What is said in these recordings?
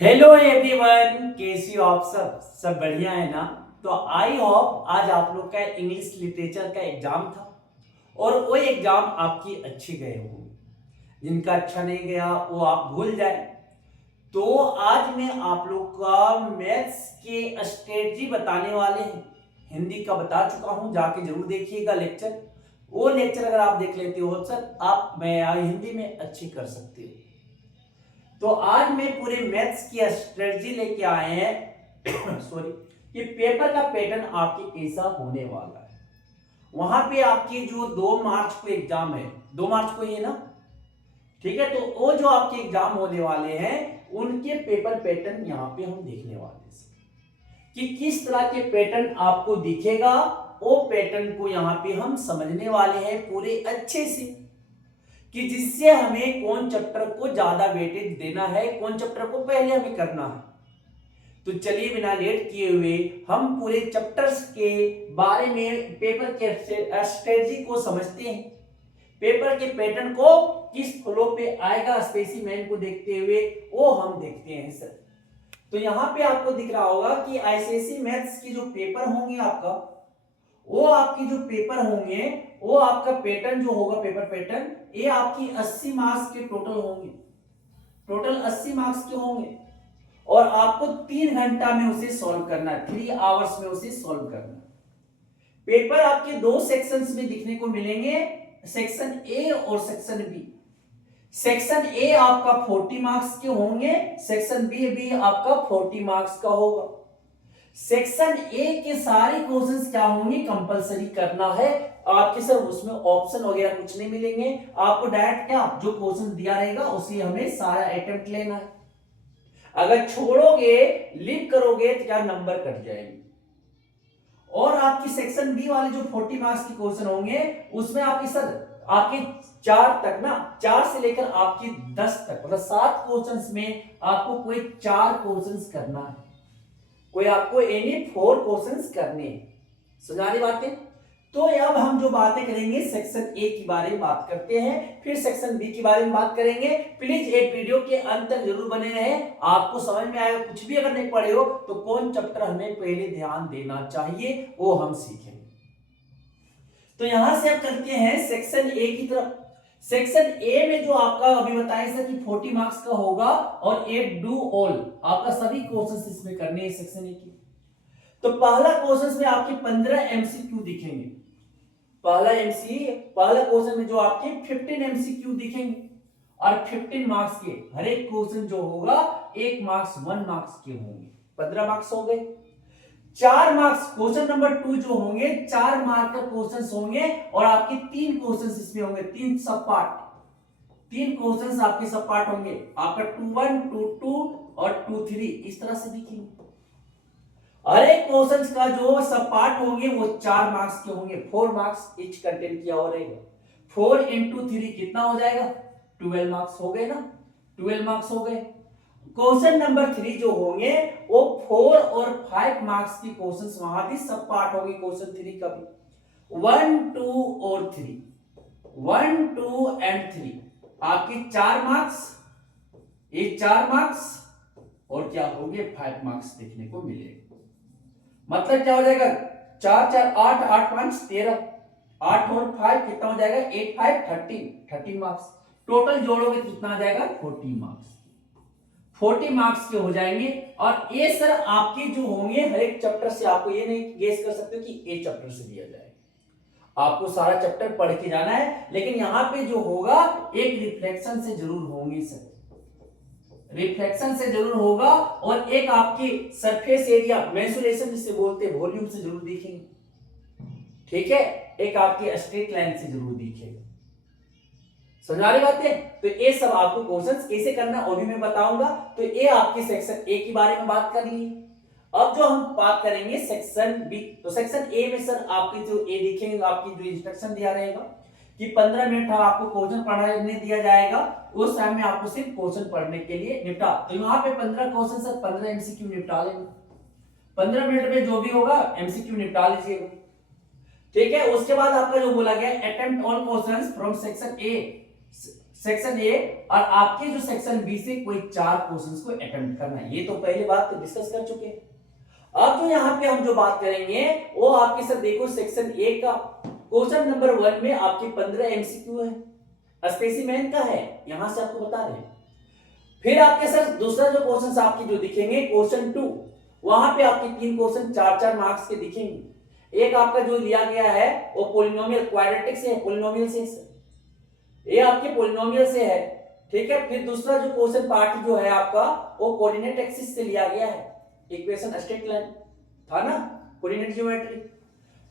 Hello everyone, कैसी हो आप सब बढ़िया है ना। तो आई होप आज आप लोग का इंग्लिश लिटरेचर का एग्जाम था और वो एग्जाम आपकी अच्छी गए हो। जिनका अच्छा नहीं गया वो आप भूल जाए। तो आज मैं आप लोग का मैथ्स के स्ट्रेटजी बताने वाले हैं। हिंदी का बता चुका हूं, जाके जरूर देखिएगा लेक्चर। वो लेक्चर अगर आप देख लेते हो सर, आप मैं हिंदी में अच्छी कर सकते हो। तो आज मैं पूरे मैथ्स की स्ट्रेटजी लेके आए हैं सॉरी, कि पेपर का पैटर्न आपके कैसा होने वाला है। वहां पे आपकी जो 2 मार्च को एग्जाम है, 2 मार्च को ये ना, ठीक है। तो वो जो आपके एग्जाम होने वाले हैं उनके पेपर पैटर्न यहाँ पे हम देखने वाले हैं कि किस तरह के पैटर्न आपको दिखेगा। वो पैटर्न को यहाँ पे हम समझने वाले हैं पूरे अच्छे से, कि जिससे हमें कौन चैप्टर को ज्यादा वेटेज देना है, कौन चैप्टर को पहले हमें करना है। तो चलिए बिना लेट किए हुए हम पूरे चैप्टर्स के बारे में, पेपर के स्ट्रेटजी को समझते हैं। पेपर के पैटर्न को किस फ्लो पे आएगा स्पेसिमेन को देखते हुए वो हम देखते हैं सर। तो यहाँ पे आपको दिख रहा होगा कि आईसीएसई मैथ्स की जो पेपर होंगे आपका, वो आपकी जो पेपर होंगे, वो आपका पैटर्न जो होगा, पेपर पैटर्न, ये आपकी 80 मार्क्स के टोटल होंगे। टोटल 80 मार्क्स के होंगे और आपको 3 घंटा में उसे सॉल्व करना है, 3 आवर्स में उसे सॉल्व करना है। पेपर आपके 2 सेक्शंस में दिखने को मिलेंगे, सेक्शन ए और सेक्शन बी। सेक्शन ए आपका 40 मार्क्स के होंगे, सेक्शन बी भी आपका 40 मार्क्स का होगा। सेक्शन ए के सारे क्वेश्चंस क्या होंगे, कंपलसरी करना है आपके सर। उसमें ऑप्शन वगैरह कुछ नहीं मिलेंगे आपको, डायरेक्ट क्या जो क्वेश्चन दिया रहेगा उसी हमें सारा अटेम्प्ट लेना है। अगर छोड़ोगे, लीव करोगे तो क्या नंबर कट जाएंगे। और आपकी सेक्शन बी वाले जो 40 मार्क्स के क्वेश्चन होंगे उसमें आपकी सर आपके 4 तक ना, 4 से लेकर आपकी 10 तक, मतलब 7 क्वेश्चंस में आपको कोई 4 क्वेश्चंस करना है, कोई आपको एनी 4 क्वेश्चंस करने। समझाने बातें। तो अब हम जो बातें करेंगे सेक्शन ए के बारे में बात करते हैं, फिर सेक्शन बी के बारे में बात करेंगे। प्लीज एक वीडियो के अंत तक जरूर बने रहे, आपको समझ में आएगा। कुछ भी अगर नहीं पढ़े हो तो कौन चैप्टर हमें पहले ध्यान देना चाहिए वो हम सीखेंगे। तो यहां से अब करते हैं सेक्शन ए की तरफ। सेक्शन ए में जो आपका अभी बताया सर कि 40 मार्क्स का होगा और ए डू ऑल, आपका सभी क्वेश्चंस इसमें करने हैं सेक्शन ए की। तो पहला क्वेश्चन में आपके 15 एमसीक्यू दिखेंगे। पहला क्वेश्चन में जो आपके 15 एमसीक्यू दिखेंगे और 15 मार्क्स के। हर एक क्वेश्चन जो होगा 1 मार्क्स 1 मार्क्स के होंगे, 15 मार्क्स हो गए। 4 मार्क्स क्वेश्चन नंबर 2 जो होंगे 4 मार्क का क्वेश्चन होंगे और आपके 3 क्वेश्चन इसमें होंगे, 3 सब पार्ट, 3 क्वेश्चन आपके सब पार्ट होंगे। आपका 2-1, 2-2 और 2-3 इस तरह से दिखेंगे। हर एक क्वेश्चन का जो सब पार्ट होंगे वो 4 मार्क्स के होंगे, 4 मार्क्स इच कंटेंट किया हो रहेगा। 4 into 3 कितना हो जाएगा, 12 मार्क्स हो गए ना, 12 मार्क्स हो गए। क्वेश्चन नंबर 3 जो होंगे वो 4 और 5 मार्क्स की क्वेश्चंस वहां भी सब पार्ट होंगे क्वेश्चन 3 का भी। 1, 2 और 3, 1, 2 एंड 3 आपकी 4 मार्क्स, ये 4 मार्क्स और क्या होंगे 5 मार्क्स देखने को मिलेगा। मतलब क्या हो जाएगा, 4 4 8, 8 5 13, 8 और 5 कितना हो जाएगा, 8 5 13, 13 मार्क्स। टोटल जोड़ोगे कितना आ जाएगा, 40 मार्क्स। 40 मार्क्स के हो जाएंगे। और ये सर आपके जो होंगे हर एक चैप्टर से, आपको ये नहीं गेस कर सकते हो कि ए चैप्टर से दिया जाएगा, आपको सारा चैप्टर पढ़ के जाना है। लेकिन यहां पे जो होगा एक रिफ्लेक्शन से जरूर होंगे सर, रिफ्लेक्शन से जरूर होगा। और एक आपकी सरफेस एरिया मेंसुरेशन जिसे बोलते हैं, वॉल्यूम से जरूर दिखेंगे, ठीक है। एक आपकी स्ट्रेट लाइन से जरूर दिखेगा। समझ रही बात है। तो ये सब आपको क्वेश्चंस कैसे करना वो भी मैं बताऊंगा। तो ये आपके सेक्शन ए के बारे में बात कर ली। अब जो हम बात करेंगे सेक्शन बी। तो सेक्शन ए में सर आपके जो ए दिखेंगे, आपकी जो इंस्ट्रक्शन दिया रहेगा कि 15 मिनट आपको क्वेश्चन पढ़ाने दिया जाएगा, उस टाइम में आपको सिर्फ क्वेश्चन पढ़ने के लिए निपटा। तो यहाँ पे 15 क्वेश्चन सर 15 एमसीक्यू निपटा लेंगे, 15 मिनट में जो भी होगा एमसीक्यू निपटा लीजिएगा, ठीक है। उसके बाद आपका जो बोला गया attempt all questions from section A, section A, और आपके जो सेक्शन बी से कोई 4 क्वेश्चंस को अटेम्प्ट करना है। ये तो पहले बात तो डिस्कस कर चुके हैं। अब जो यहाँ पे हम जो बात करेंगे वो आपके सर देखो सेक्शन ए का क्वेश्चन नंबर 1 में आपके 15 एमसीक्यू है, स्पेसिमेन का है, यहां से आपको बता रहे हैं। फिर आपके सर दूसरा जो क्वेश्चन आपके जो दिखेंगे क्वेश्चन 2, वहां पे आपके 3 क्वेश्चन 4-4 मार्क्स के दिखेंगे। एक आपका जो लिया गया है वो पॉलिनोमियल क्वाड्रेटिक से है, पॉलिनोमियल से, ये आपके पॉलिनोमियल से है, ठीक है। फिर दूसरा जो क्वेश्चन पार्ट जो है आपका वो कोऑर्डिनेट एक्सिस से लिया गया है, इक्वेशन स्ट्रेट लाइन था ना, कोऑर्डिनेट ज्योमेट्री।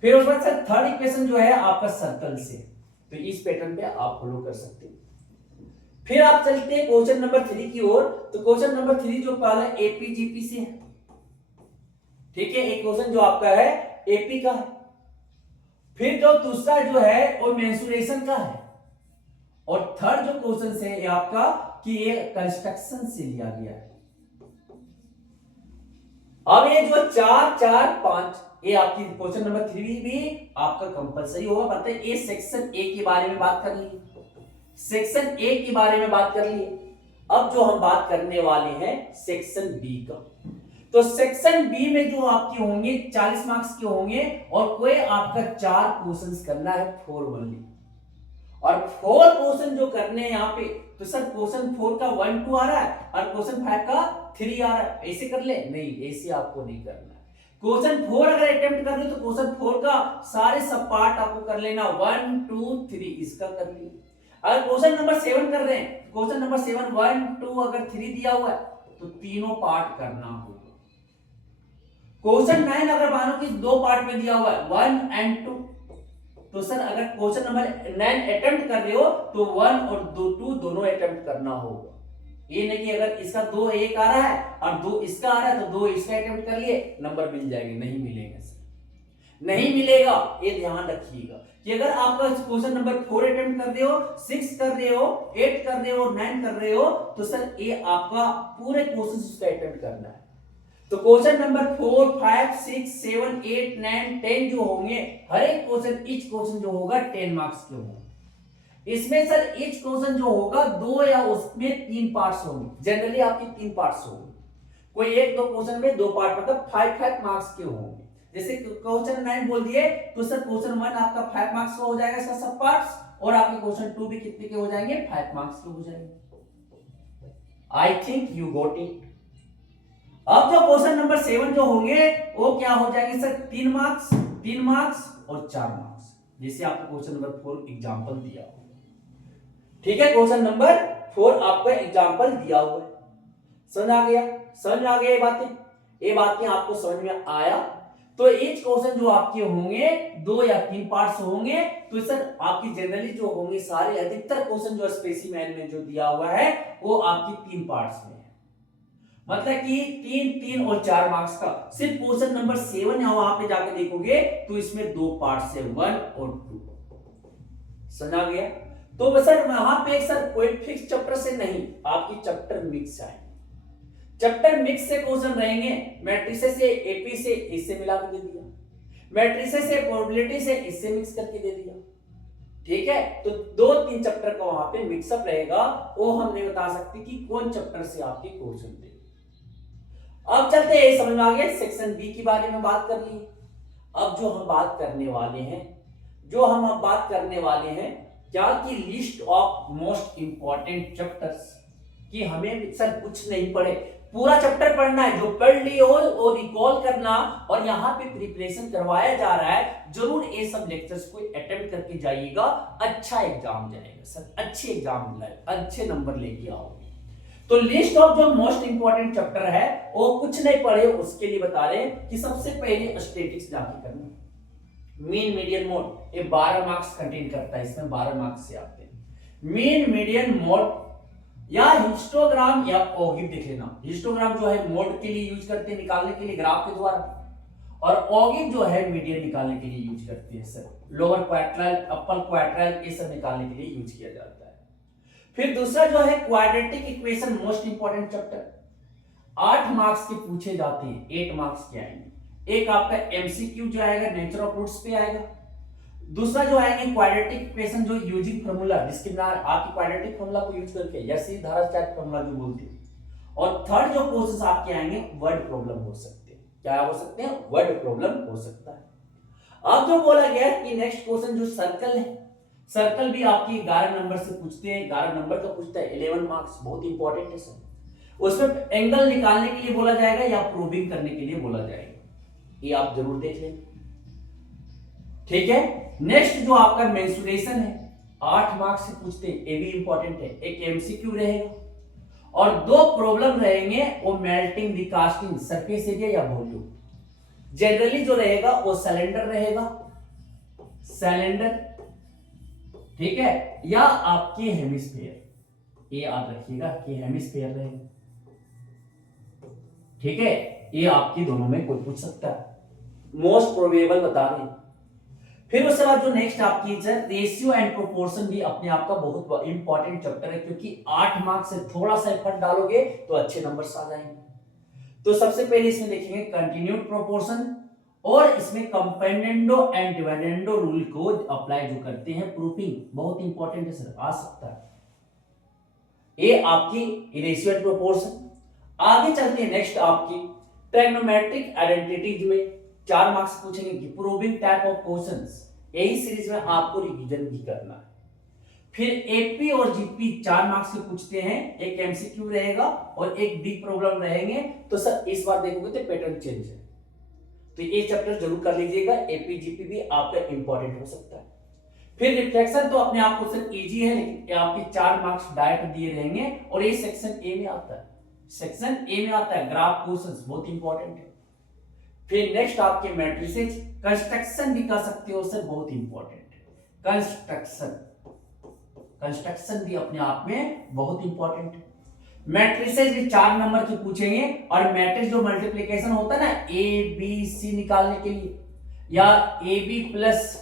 फिर उसके बाद सर थर्ड इक्वेशन जो है आपका सर्कल से, तो इस पैटर्न पे आप फॉलो कर सकते हैं। फिर आप चलते हैं क्वेश्चन नंबर 3 की ओर। तो क्वेश्चन नंबर 3 जो पहला एपीजीपी से है, ठीक है, एक क्वेश्चन जो आपका है एपी का है। फिर जो दूसरा जो है वो मेंसुरेशन का है, और थर्ड जो क्वेश्चन है ये आपका कि ये कंस्ट्रक्शन से लिया गया है। अब ये जो 4 4 5 ये आपकी क्वेश्चन नंबर 3 भी आपका कंपलसरी होगा। पता है ये सेक्शन ए के बारे में बात कर लिए, सेक्शन ए के बारे में बात कर लिए। अब जो हम बात करने वाले हैं सेक्शन बी का, तो सेक्शन बी में जो आपके होंगे 40 मार्क्स के होंगे, और कोई आपका 4 क्वेश्चंस करना है 4 ओनली, और 4 क्वेश्चन जो करने हैं यहाँ पे, तो सर क्वेश्चन 4 का 1 2 आ रहा है और क्वेश्चन 5 का 3 आ रहा है, ऐसे कर ले? नहीं, ऐसे आपको नहीं करना है। क्वेश्चन 4 अगर अटेम्प्ट कर रहे हो तो क्वेश्चन 4 का सारे सब पार्ट आपको कर लेना, 1 2 3 इसका कर लीजिए। अगर क्वेश्चन नंबर 7 कर रहे हैं, क्वेश्चन नंबर 7 1 2 अगर 3 दिया हुआ है तो तीनों पार्ट करना होगा। क्वेश्चन 9 अगर मानो कि 2 पार्ट में दिया हुआ है 1 एंड 2, तो सर अगर क्वेश्चन नंबर 9 अटेम्प्ट कर रहे हो तो 1 और 2 दोनों अटेम्प्ट करना होगा। ये नहीं कि अगर इसका 2 1 आ रहा है और 2 इसका आ रहा है तो 2 इसका अटेम्प्ट कर लिए, नंबर मिल जाएंगे, नहीं मिलेगा सर, नहीं मिलेगा। ये ध्यान रखिएगा कि अगर आपका क्वेश्चन नंबर 4 अटेम्प्ट कर रहे हो, 6 कर रहे हो, 8 कर रहे हो, 9 कर रहे हो, तो सर ये आपका पूरे क्वेश्चन उसका अटेम्प्ट करना है। तो क्वेश्चन नंबर 4 5 6 7 8 9 10 जो होंगे, हर एक क्वेश्चन ईच क्वेश्चन जो होगा 10 मार्क्स के होंगे। इसमें सर ईच क्वेश्चन जो होगा 2 या उसमें 3 पार्ट्स होंगे, जनरली आपके 3 पार्ट्स होंगे, कोई 1-2 क्वेश्चन में 2 पार्ट, मतलब 5 मार्क्स के होंगे। जैसे क्वेश्चन 9 बोल दिए तो सर क्वेश्चन 1 आपका 5 मार्क्स का हो जाएगा इसका सब पार्ट्स, और आपके क्वेश्चन 2 भी कितने के हो जाएंगे, 5 मार्क्स के हो जाएंगे। I think you got it. अब जो क्वेश्चन नंबर 7 जो होंगे वो क्या हो जाएंगे सर, 3 मार्क्स 3 मार्क्स और 4 मार्क्स, जैसे आपको क्वेश्चन नंबर 4 एग्जांपल दिया हुआ, ठीक है, क्वेश्चन नंबर 4 आपका एग्जांपल दिया हुआ है। समझ आ गया? समझ आ गया ये बातें आपको समझ में आया? तो ईच क्वेश्चन जो आपके होंगे 2 या 3 पार्ट्स होंगे, तो सर आपकी जनरली जो होंगे सारे अधिकतर क्वेश्चन जो स्पेसिमेन में जो दिया हुआ है वो आपकी 3 पार्ट्स में है, मतलब कि 3 3 और 4 मार्क्स का। सिर्फ क्वेश्चन नंबर 7 यहाँ वहां पे जाके देखोगे तो इसमें 2 पार्ट्स है, 1 और 2। समझ आ गया? तो सर वहां पे सर कोई फिक्स चैप्टर से नहीं, आपकी चैप्टर मिक्स है, चैप्टर मिक्स से क्वेश्चन रहेंगे, मैट्रिसेस से, एपी से, इससे मिला के दे दिया, मैट्रिसेस से, प्रोबेबिलिटी से, इससे मिक्स करके दे दिया, ठीक है। तो 2-3 चैप्टर का वहां पे मिक्सअप रहेगा, वो हम नहीं बता सकते कि कौन चैप्टर से आपके क्वेश्चन थे। अब चलते हैं, समझ में आ गया, सेक्शन बी के बारे में बात कर ली। अब जो हम बात करने वाले हैं, क्या की list of most important chapters, कि हमें सर कुछ नहीं पढ़े, पूरा चैप्टर पढ़ना है, जो पढ़ लिए हो वो रिकॉल करना, और यहाँ पे प्रिपरेशन करवाया जा रहा है, जरूर ये सब लेक्चर्स को अटेम्प्ट करके जाइएगा, अच्छा एग्जाम जाएगा सर, अच्छे एग्जाम अच्छे नंबर लेके आओगे। तो लिस्ट ऑफ जो मोस्ट इंपॉर्टेंट चैप्टर है वो कुछ नहीं पढ़े, उसके लिए बता रहे हैं कि सबसे पहले स्टैटिक्स जाके करना, मीन मीडियन मोड, ये 12 मार्क्स कंटेन करता है, इसमें 12 मार्क्स से आते हैं। मीन मीडियन मोड या हिस्टोग्राम या ऑगिव देख लेना, हिस्टोग्राम जो है मोड के लिए यूज करते हैं, निकालने के लिए ग्राफ के द्वारा, और ऑगिव जो है मीडियन निकालने के लिए यूज करते हैं सर, लोअर क्वाड्राइल अपर क्वाड्राइल ये सब निकालने के लिए यूज किया जाता है। फिर दूसरा जो है quadratic equation, most important chapter, 8 marks के पूछे जाते हैं, 8 मार्क्स के आएंगे। एक आपका एमसीक्यू जो आएगा नेचर ऑफ रूट्स पे आएगा, दूसरा जो आएंगे क्वाड्रेटिक इक्वेशन, जो यूजिंग फार्मूला, जिसके ना आपकी क्वाड्रेटिक फार्मूला को यूज करके या सीधी धारा चार्ट फार्मूला जो बोलते हैं। और थर्ड जो क्वेश्चंस आपके आएंगे वर्ड प्रॉब्लम हो सकते हैं। क्या हो सकते हैं? वर्ड प्रॉब्लम हो सकता है। अब जो बोला गया कि नेक्स्ट क्वेश्चन जो सर्कल है, सर्कल भी आपकी 11 नंबर से पूछते हैं, 11 नंबर का पूछता है, 11 मार्क्स, बहुत इंपॉर्टेंट है सर। उसमें एंगल निकालने के लिए बोला जाएगा या प्रूविंग करने के लिए बोला जाएगा, ये आप जरूर देख लें। ठीक है। नेक्स्ट जो आपका मेंसुरेशन है, 8 मार्क्स से पूछते हैं, ये भी इंपॉर्टेंट है। एक एमसीक्यू रहेगा और 2 प्रॉब्लम रहेंगे, वो मेल्टिंग, रिकास्टिंग, सरफेस एरिया या वॉल्यूम। जनरली जो रहेगा वो सिलेंडर रहेगा, सिलेंडर, ठीक है, या आपके हेमिस्फीयर, ये याद रखिएगा कि हेमिस्फीयर रहेगा। ठीक है, ये आपकी दोनों में कोई पूछ सकता है, मोस्ट प्रोबेबल बता दें। फिर उसके बाद जो नेक्स्ट आपकी रेशियो एंड प्रोपोर्शन भी अपने आप का बहुत इंपॉर्टेंट चैप्टर है, क्योंकि 8 मार्क्स से थोड़ा सा एफर्ट डालोगे तो अच्छे नंबर्स आ जाएंगे। तो सबसे पहले इसमें देखेंगे कंटिन्यूड प्रोपोर्शन, और इसमें कंपेंडेंडो एंड डिविडेंडो रूल को अप्लाई जो करते हैं, प्रूफिंग बहुत इंपॉर्टेंट है सर, आ सकता है। ये आपकी रेशियो एंड प्रोपोर्शन। आगे चलते हैं नेक्स्ट आपकी ट्रिग्नोमेट्रिक आइडेंटिटीज में 4 मार्क्स पूछेंगे कि प्रूविंग टाइप ऑफ क्वेश्चंस, यही सीरीज में आपको रिवीजन भी करना है। फिर एपी और जीपी 4 मार्क्स के पूछते हैं, एक एमसीक्यू रहेगा और एक बिग प्रॉब्लम रहेंगे। तो सर इस बार देखोगे तो पैटर्न चेंज है, तो ये चैप्टर जरूर कर लीजिएगा। एपी जीपी भी आपका इंपॉर्टेंट हो सकता है। फिर रिफ्लेक्शन तो अपने आप को सर इजी है, लेकिन आपके 4 मार्क्स डायरेक्ट दिए रहेंगे और ये सेक्शन ए में आता है, सेक्शन ए में आता है। ग्राफ क्वेश्चंस बहुत इंपॉर्टेंट है। फिर नेक्स्ट आपके मैट्रिसेस, कंस्ट्रक्शन भी कर सकते हो सर, बहुत इंपॉर्टेंट है। कंस्ट्रक्शन, कंस्ट्रक्शन भी अपने आप में बहुत इंपॉर्टेंट है। मैट्रिसेस भी 4 नंबर के पूछेंगे, और मैट्रिक्स जो मल्टीप्लिकेशन होता है ना, ए बी सी निकालने के लिए, या ए बी प्लस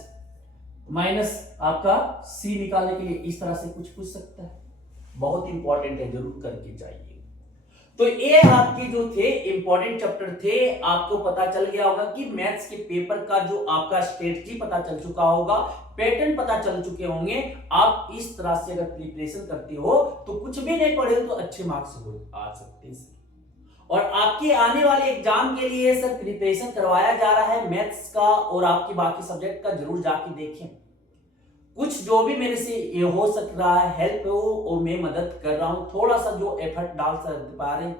माइनस आपका सी निकालने के लिए, इस तरह से कुछ पूछ सकता है, बहुत इंपॉर्टेंट है, जरूर करके जाइए। तो ये आपके जो थे इंपॉर्टेंट चैप्टर थे, आपको पता चल गया होगा कि मैथ्स के पेपर का जो आपका स्ट्रेटजी पता चल चुका होगा, पैटर्न पता चल चुके होंगे। आप इस तरह से अगर प्रिपरेशन करते हो तो कुछ भी नहीं पढ़े हो तो अच्छे मार्क्स आ सकते हैं। और आपके आने वाले एग्जाम के लिए सर प्रिपरेशन करवाया जा रहा है मैथ्स का और आपकी बाकी सब्जेक्ट का, जरूर जाके देखें। कुछ जो भी मेरे से ये हो सक रहा है हेल्प हो, और मैं मदद कर रहा हूं, थोड़ा सा जो एफर्ट डाल पा रहे हैं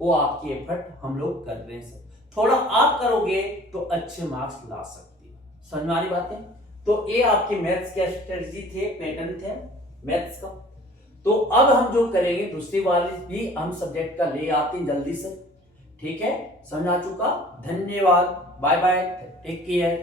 वो आपकी एफर्ट हम लोग कर रहे हैं सर। थोड़ा आप करोगे तो अच्छे मार्क्स ला सकते हैं, समझ में आ रही बात है। तो ये आपके मैथ्स के स्ट्रेटजी थे, पैटर्न थे मैथ्स का। तो अब हम जो करेंगे दूसरी वाली भी हम सब्जेक्ट का ले आते हैं जल्दी से, ठीक है। समझ आ चुका, धन्यवाद, बाय बाय, टेक केयर।